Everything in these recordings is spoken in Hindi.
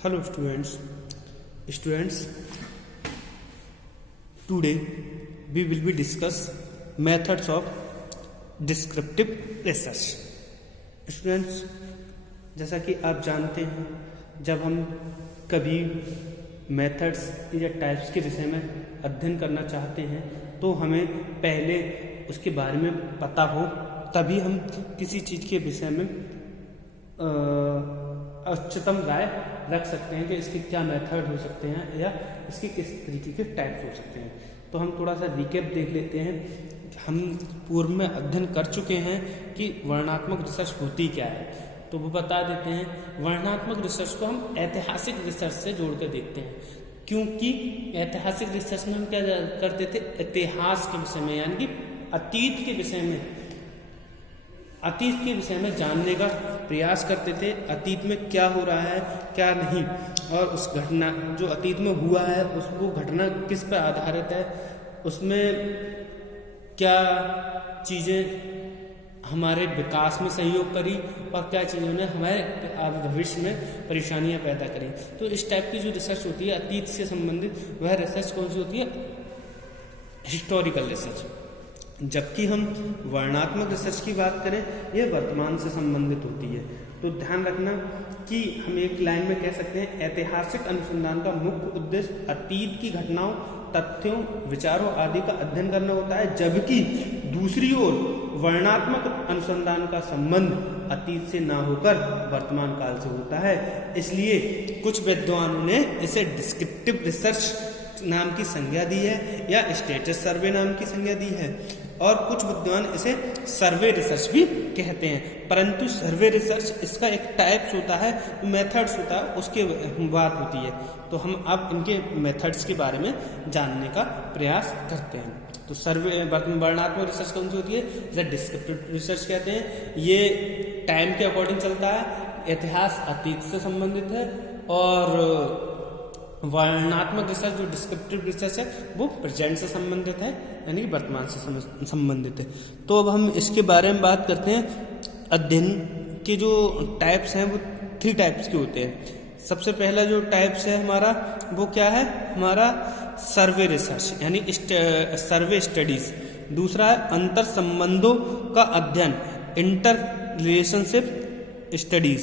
Hello students, today we will be discuss methods of descriptive research. Students, जैसा कि आप जानते हैं, जब हम कभी मेथड्स या टाइप्स के विषय में अध्ययन करना चाहते हैं तो हमें पहले उसके बारे में पता हो, तभी हम किसी चीज़ के विषय में उच्चतम राय रख सकते हैं कि इसके क्या मेथड हो सकते हैं या इसके किस तरीके के टाइप्स हो सकते हैं। तो हम थोड़ा सा रिकैप देख लेते हैं। हम पूर्व में अध्ययन कर चुके हैं कि वर्णनात्मक रिसर्च होती क्या है, तो वो बता देते हैं। वर्णनात्मक रिसर्च को हम ऐतिहासिक रिसर्च से जोड़ कर देखते हैं, क्योंकि ऐतिहासिक रिसर्च में हम क्या करते थे, इतिहास के विषय में यानी कि अतीत के विषय में जानने का प्रयास करते थे। अतीत में क्या हो रहा है क्या नहीं, और उस घटना जो अतीत में हुआ है उसको घटना किस पर आधारित है, उसमें क्या चीज़ें हमारे विकास में सहयोग करी और क्या चीज़ों ने हमारे भविष्य में परेशानियां पैदा करी। तो इस टाइप की जो रिसर्च होती है अतीत से संबंधित, वह रिसर्च कौन सी होती है, हिस्टोरिकल रिसर्च। जबकि हम वर्णनात्मक रिसर्च की बात करें, यह वर्तमान से संबंधित होती है। तो ध्यान रखना कि हम एक लाइन में कह सकते हैं, ऐतिहासिक अनुसंधान का मुख्य उद्देश्य अतीत की घटनाओं, तथ्यों, विचारों आदि का अध्ययन करना होता है, जबकि दूसरी ओर वर्णनात्मक अनुसंधान का संबंध अतीत से ना होकर वर्तमान काल से होता है। इसलिए कुछ विद्वानों ने इसे डिस्क्रिप्टिव रिसर्च नाम की संज्ञा दी है या स्टेटस सर्वे नाम की संज्ञा दी है, और कुछ विद्वान इसे सर्वे रिसर्च भी कहते हैं। परंतु सर्वे रिसर्च इसका एक टाइप्स होता है, मेथड्स होता है, उसके बात होती है। तो हम अब इनके मेथड्स के बारे में जानने का प्रयास करते हैं। तो सर्वे वर्णनात्मक रिसर्च कौन सी होती है, जैसे डिस्क्रिप्टिव रिसर्च कहते हैं। ये टाइम के अकॉर्डिंग चलता है, इतिहास अतीत से संबंधित है, और वर्णनात्मक रिसर्च जो डिस्क्रिप्टिव रिसर्च है वो प्रेजेंट से संबंधित है, यानी कि वर्तमान से संबंधित है। तो अब हम इसके बारे में बात करते हैं। अध्ययन के जो टाइप्स हैं वो 3 टाइप्स के होते हैं। सबसे पहला जो टाइप्स है हमारा वो क्या है, हमारा सर्वे रिसर्च यानी सर्वे स्टडीज। दूसरा है अंतर संबंधों का अध्ययन, इंटर रिलेशनशिप स्टडीज।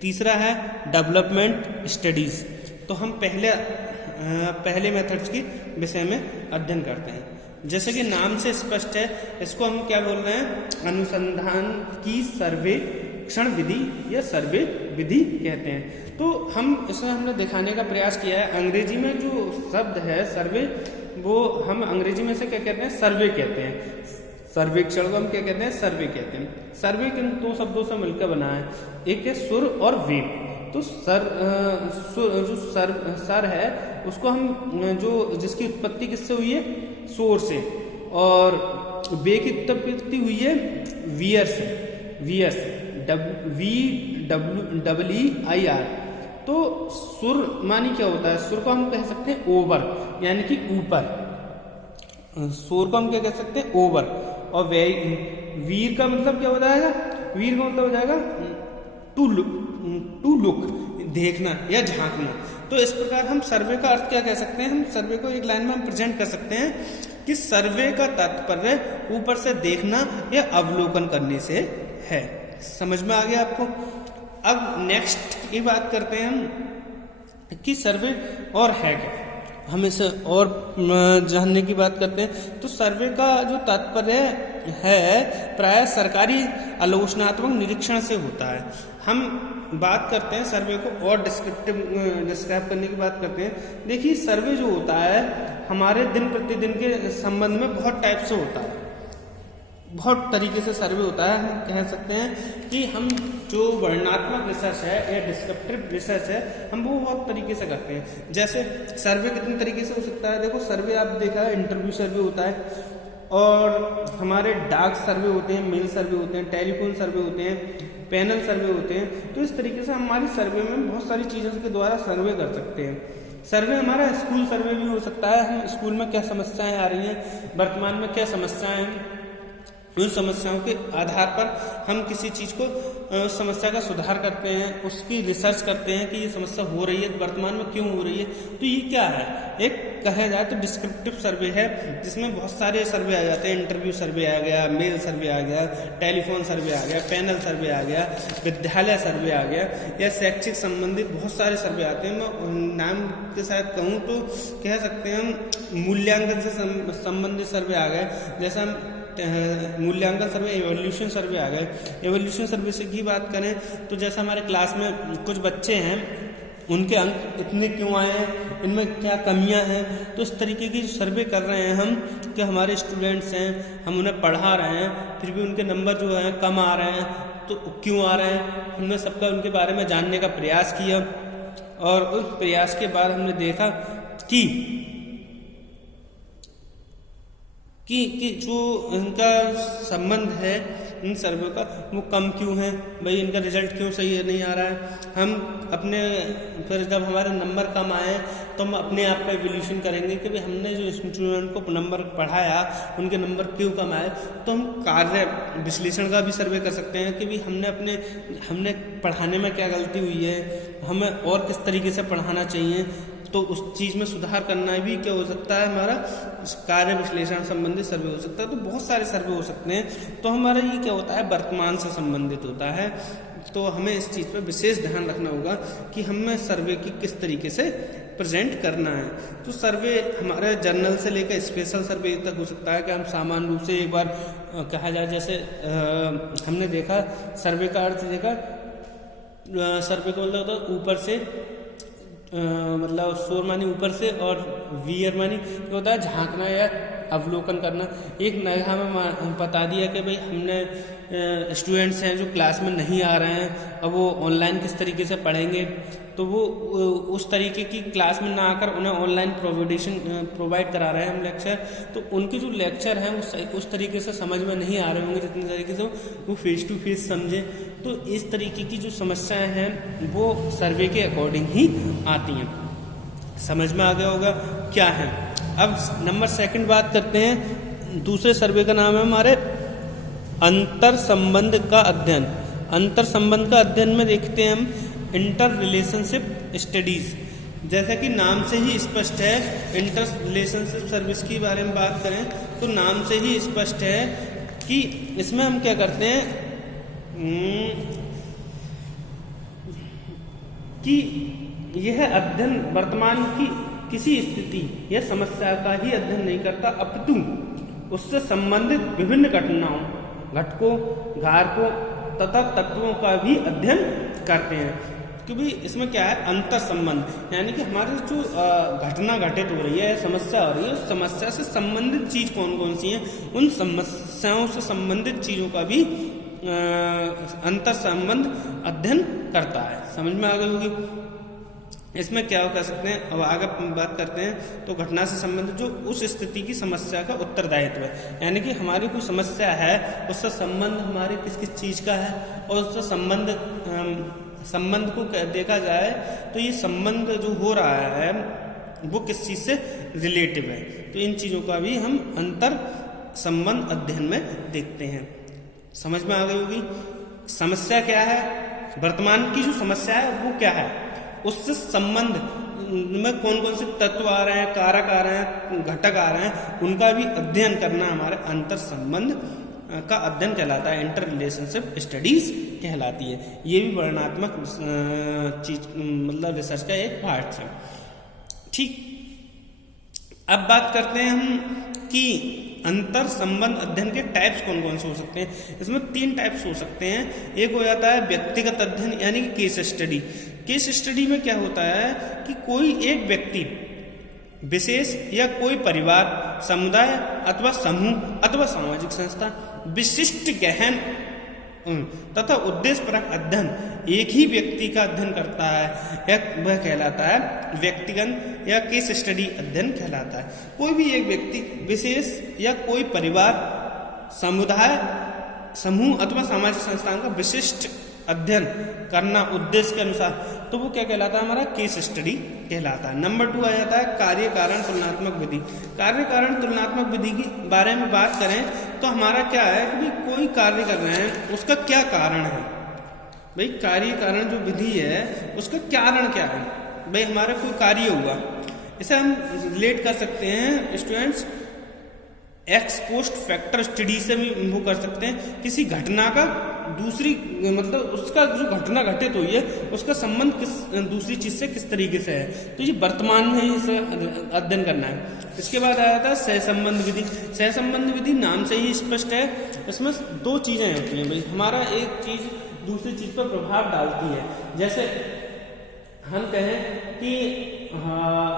तीसरा है डेवलपमेंट स्टडीज। तो हम पहले मेथड्स की विषय में अध्ययन करते हैं। जैसे कि नाम से स्पष्ट है, इसको हम क्या बोल रहे हैं, अनुसंधान की सर्वेक्षण विधि या सर्वे विधि कहते हैं। तो हम इसमें हमने दिखाने का प्रयास किया है, अंग्रेजी में जो शब्द है सर्वे, वो हम अंग्रेजी में से क्या कहते हैं, सर्वे कहते हैं। सर्वेक्षण को हम क्या कहते हैं, सर्वे कहते हैं। सर्वे किन 2 शब्दों से मिलकर बना है, एक है सुर और वेद। तो सर है उसको हम जो जिसकी उत्पत्ति किससे हुई है, शोर से, और वे की उत्पत्ति हुई है वियर से, VEER। तो सुर मानी क्या होता है, सुर को हम कह सकते हैं ओवर यानी कि ऊपर, शोर को हम क्या कह सकते हैं, ओवर। और वीर का मतलब क्या हो जाएगा, वीर का मतलब हो जाएगा टू लुक, देखना या झांकना। तो इस प्रकार हम सर्वे का अर्थ क्या कह सकते हैं, हम सर्वे को एक लाइन में हम प्रेजेंट कर सकते हैं कि सर्वे का तात्पर्य ऊपर से देखना या अवलोकन करने से है। समझ में आ गया आपको। अब नेक्स्ट की बात करते हैं हम कि सर्वे और है क्या, हम इसे और जानने की बात करते हैं। तो सर्वे का जो तात्पर्य है प्राय सरकारी आलोचनात्मक निरीक्षण से होता है। हम बात करते हैं सर्वे को और डिस्क्राइब करने की बात करते हैं। देखिए, सर्वे जो होता है हमारे दिन प्रतिदिन के संबंध में बहुत टाइप से होता है, बहुत तरीके से सर्वे होता है। हम कह सकते हैं कि हम जो वर्णनात्मक रिसर्च है या डिस्क्रिप्टिव रिसर्च है, हम वो बहुत तरीके से करते हैं। जैसे सर्वे कितने तरीके से हो सकता है, देखो सर्वे आप देखा है, इंटरव्यू सर्वे होता है, और हमारे डाक सर्वे होते हैं, मेल सर्वे होते हैं, टेलीफोन सर्वे होते हैं, पैनल सर्वे होते हैं। तो इस तरीके से हमारी सर्वे में बहुत सारी चीज़ों के द्वारा सर्वे कर सकते हैं। सर्वे हमारा स्कूल सर्वे भी हो सकता है, हम स्कूल में क्या समस्याएं आ रही हैं, वर्तमान में क्या समस्याएं हैं, उन समस्याओं के आधार पर हम किसी चीज़ को समस्या का सुधार करते हैं, उसकी रिसर्च करते हैं कि ये समस्या हो रही है, वर्तमान में क्यों हो रही है। तो ये क्या है, एक कहा जाए तो डिस्क्रिप्टिव सर्वे है, जिसमें बहुत सारे सर्वे आ जाते हैं। इंटरव्यू सर्वे आ गया, मेल सर्वे आ गया, टेलीफोन सर्वे आ गया, पैनल सर्वे आ गया, विद्यालय सर्वे आ गया, या शैक्षिक संबंधित बहुत सारे सर्वे आते हैं। मैं नाम के साथ कहूँ तो कह सकते हैं हम मूल्यांकन से संबंधित सर्वे आ गए, जैसा हम मूल्यांकन सर्वे, एवोल्यूशन सर्वे आ गए। एवोल्यूशन सर्वे से की बात करें तो जैसा हमारे क्लास में कुछ बच्चे हैं, उनके अंक इतने क्यों आए हैं, इनमें क्या कमियां हैं, तो इस तरीके की सर्वे कर रहे हैं हम कि हमारे स्टूडेंट्स हैं, हम उन्हें पढ़ा रहे हैं, फिर भी उनके नंबर जो हैं कम आ रहे हैं, तो क्यों आ रहे हैं। हमने सबका उनके बारे में जानने का प्रयास किया, और उस प्रयास के बाद हमने देखा कि जो इनका संबंध है इन सर्वे का वो कम क्यों है, भाई इनका रिजल्ट क्यों सही नहीं आ रहा है। हम अपने फिर जब हमारे नंबर कम आए तो हम अपने आप का इवोल्यूशन करेंगे कि भाई हमने जो स्टूडेंट को नंबर पढ़ाया उनके नंबर क्यों कम आए। तो हम कार्य विश्लेषण का भी सर्वे कर सकते हैं कि भाई हमने पढ़ाने में क्या गलती हुई है, हमें और किस तरीके से पढ़ाना चाहिए, तो उस चीज़ में सुधार करना भी क्या हो सकता है, हमारा कार्य विश्लेषण संबंधित सर्वे हो सकता है। तो बहुत सारे सर्वे हो सकते हैं। तो हमारा ये क्या होता है, वर्तमान से संबंधित होता है। तो हमें इस चीज़ पर विशेष ध्यान रखना होगा कि हमें सर्वे की किस तरीके से प्रेजेंट करना है। तो सर्वे हमारे जर्नल से लेकर स्पेशल सर्वे तक हो सकता है कि हम सामान्य रूप से एक बार कहा जाए, जैसे हमने देखा सर्वे का अर्थ देखा, सर्वे का मतलब होता है ऊपर से, मतलब सोर मानी ऊपर से, और वियर मानी होता है झांकना या अवलोकन करना। एक नया हमें बता दिया कि भाई हमने स्टूडेंट्स हैं जो क्लास में नहीं आ रहे हैं, अब वो ऑनलाइन किस तरीके से पढ़ेंगे, तो वो उस तरीके की क्लास में ना आकर उन्हें ऑनलाइन प्रोवाइड करा रहे हैं हम लेक्चर। तो उनके जो लेक्चर हैं वो उस तरीके से समझ में नहीं आ रहे होंगे जितनी तरीके से वो फेस टू फेस समझे। तो इस तरीके की जो समस्याएं हैं वो सर्वे के अकॉर्डिंग ही आती हैं। समझ में आ गया होगा क्या है। अब नंबर 2 बात करते हैं, दूसरे सर्वे का नाम है हमारे अंतर संबंध का अध्ययन। अंतर संबंध का अध्ययन में देखते हैं हम इंटर रिलेशनशिप स्टडीज। जैसा कि नाम से ही स्पष्ट है, इंटर रिलेशनशिप सर्विस के बारे में बात करें तो नाम से ही स्पष्ट है कि इसमें हम क्या करते हैं कि यह अध्ययन वर्तमान की किसी स्थिति या समस्या का ही अध्ययन नहीं करता, अपितु उससे संबंधित विभिन्न घटनाओं, घटकों, कारकों तथा तत्वों का भी अध्ययन करते हैं। क्योंकि इसमें क्या है, अंतर संबंध, यानी कि हमारे जो घटना घटित हो रही है, समस्या हो रही है, उस समस्या से संबंधित चीज कौन कौन सी है, उन समस्याओं से संबंधित चीजों का भी अंतर संबंध अध्ययन करता है। समझ में आ गई होगी। इसमें क्या कर सकते हैं, अब आगे बात करते हैं। तो घटना से संबंधित जो उस स्थिति की समस्या का उत्तरदायित्व है, यानी कि हमारी कोई समस्या है, उससे संबंध हमारे किस किस चीज का है, और उससे संबंध को देखा जाए तो ये संबंध जो हो रहा है वो किस चीज से रिलेटिव है। तो इन चीजों का भी हम अंतर संबंध अध्ययन में देखते हैं। समझ में आ गई होगी। समस्या क्या है, वर्तमान की जो समस्या है वो क्या है, उससे संबंध में कौन कौन से तत्व आ रहे हैं, कारक आ रहे हैं, घटक आ रहे हैं, उनका भी अध्ययन करना हमारे अंतर संबंध का अध्ययन कहलाता है, इंटर रिलेशनशिप स्टडीज कहलाती है। ये भी वर्णनात्मक चीज मतलब रिसर्च का एक पार्ट है। ठीक, अब बात करते हैं हम कि अंतर संबंध अध्ययन के टाइप्स कौन कौन से हो सकते हैं। इसमें 3 टाइप्स हो सकते हैं। एक हो जाता है व्यक्तिगत अध्ययन, यानी कि केस स्टडी। केस स्टडी में क्या होता है कि कोई एक व्यक्ति विशेष या कोई परिवार, समुदाय अथवा समूह अथवा सामाजिक संस्था विशिष्ट गहन तथा उद्देश्यपरक अध्ययन एक ही व्यक्ति का अध्ययन करता है, वह कहलाता है व्यक्तिगत या केस स्टडी अध्ययन कहलाता है। कोई भी एक व्यक्ति विशेष या कोई परिवार, समुदाय, समूह अथवा सामाजिक संस्थान का विशिष्ट अध्ययन करना उद्देश्य के अनुसार, तो वो क्या कहलाता है, हमारा केस स्टडी कहलाता है। नंबर 2 आ जाता है कार्य कारण तुलनात्मक विधि। कार्य कारण तुलनात्मक विधि के बारे में बात करें तो हमारा क्या है कि भाई कोई कार्य कर रहे हैं, उसका क्या कारण है, भाई कार्य कारण जो विधि है उसका कारण क्या है। भाई हमारा कोई कार्य हुआ, इसे हम रिलेट कर सकते हैं students x post factor study से भी वो कर सकते हैं, किसी घटना का दूसरी मतलब उसका जो घटना घटित हुई है उसका संबंध किस दूसरी चीज से किस तरीके से है, तो ये वर्तमान में ही इसे अध्ययन करना है। इसके बाद आया था सहसंबंध विधि। सहसंबंध विधि नाम से ही स्पष्ट है, इसमें दो चीजें होती हैं भाई, हमारा एक चीज दूसरी चीज पर प्रभाव डालती है। जैसे हम कहें कि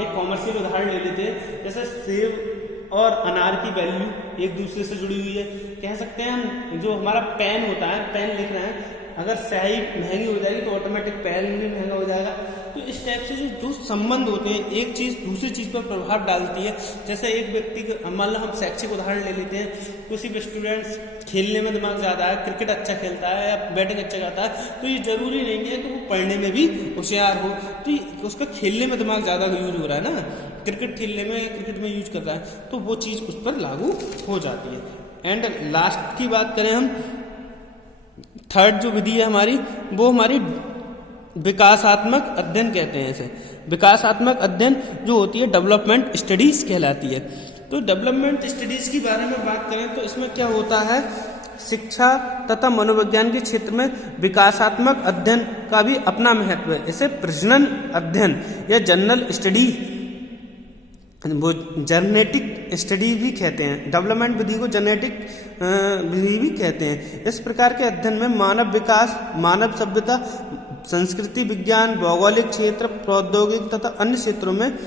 एक कॉमर्शियल उदाहरण ले लेते हैं, जैसे सेब और अनार की वैल्यू एक दूसरे से जुड़ी हुई है। कह सकते हैं हम जो हमारा पेन होता है, पेन लिख रहे हैं, अगर स्याही महंगी हो जाएगी तो ऑटोमेटिक पेन भी महंगा हो जाएगा। तो इस टाइप से जो संबंध होते हैं, एक चीज दूसरी चीज पर प्रभाव डालती है। जैसे एक व्यक्ति मान लो हम शैक्षिक उदाहरण ले लेते हैं, किसी भी स्टूडेंट्स खेलने में दिमाग ज्यादा है, क्रिकेट अच्छा खेलता है या बैटिंग अच्छा करता है, तो ये जरूरी नहीं है कि वो पढ़ने में भी होशियार हो, तो उसका खेलने में दिमाग ज्यादा यूज हो रहा है ना, क्रिकेट खेलने में क्रिकेट में यूज कर रहा है, तो वो चीज उस पर लागू हो जाती है। एंड लास्ट की बात करें हम, थर्ड जो विधि है हमारी, वो हमारी विकासात्मक अध्ययन कहते हैं इसे। विकासात्मक अध्ययन जो होती है डेवलपमेंट स्टडीज कहलाती है। तो डेवलपमेंट स्टडीज के बारे में बात करें तो इसमें क्या होता है, शिक्षा तथा मनोविज्ञान के क्षेत्र में विकासात्मक अध्ययन का भी अपना महत्व है। इसे प्रजनन अध्ययन या जनरल स्टडी, वो जेनेटिक स्टडी भी कहते हैं। डेवलपमेंट विधि को जेनेटिक विधि भी कहते हैं। इस प्रकार के अध्ययन में मानव विकास, मानव सभ्यता, संस्कृति विज्ञान, भौगोलिक क्षेत्र, प्रौद्योगिक तथा अन्य क्षेत्रों में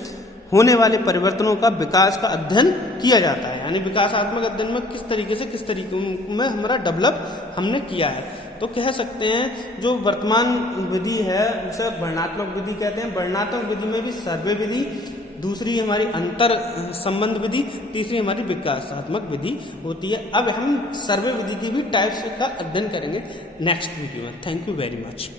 होने वाले परिवर्तनों का विकास का अध्ययन किया जाता है। यानी विकासात्मक अध्ययन में किस तरीके में हमारा डेवलप हमने किया है। तो कह सकते हैं जो वर्तमान विधि है उसे वर्णनात्मक विधि कहते हैं। वर्णनात्मक विधि में भी सर्वे विधि, दूसरी हमारी अंतर संबंध विधि, तीसरी हमारी विकासात्मक विधि होती है। अब हम सर्वे विधि की भी टाइप्स का अध्ययन करेंगे नेक्स्ट वीडियो में। Thank you very much.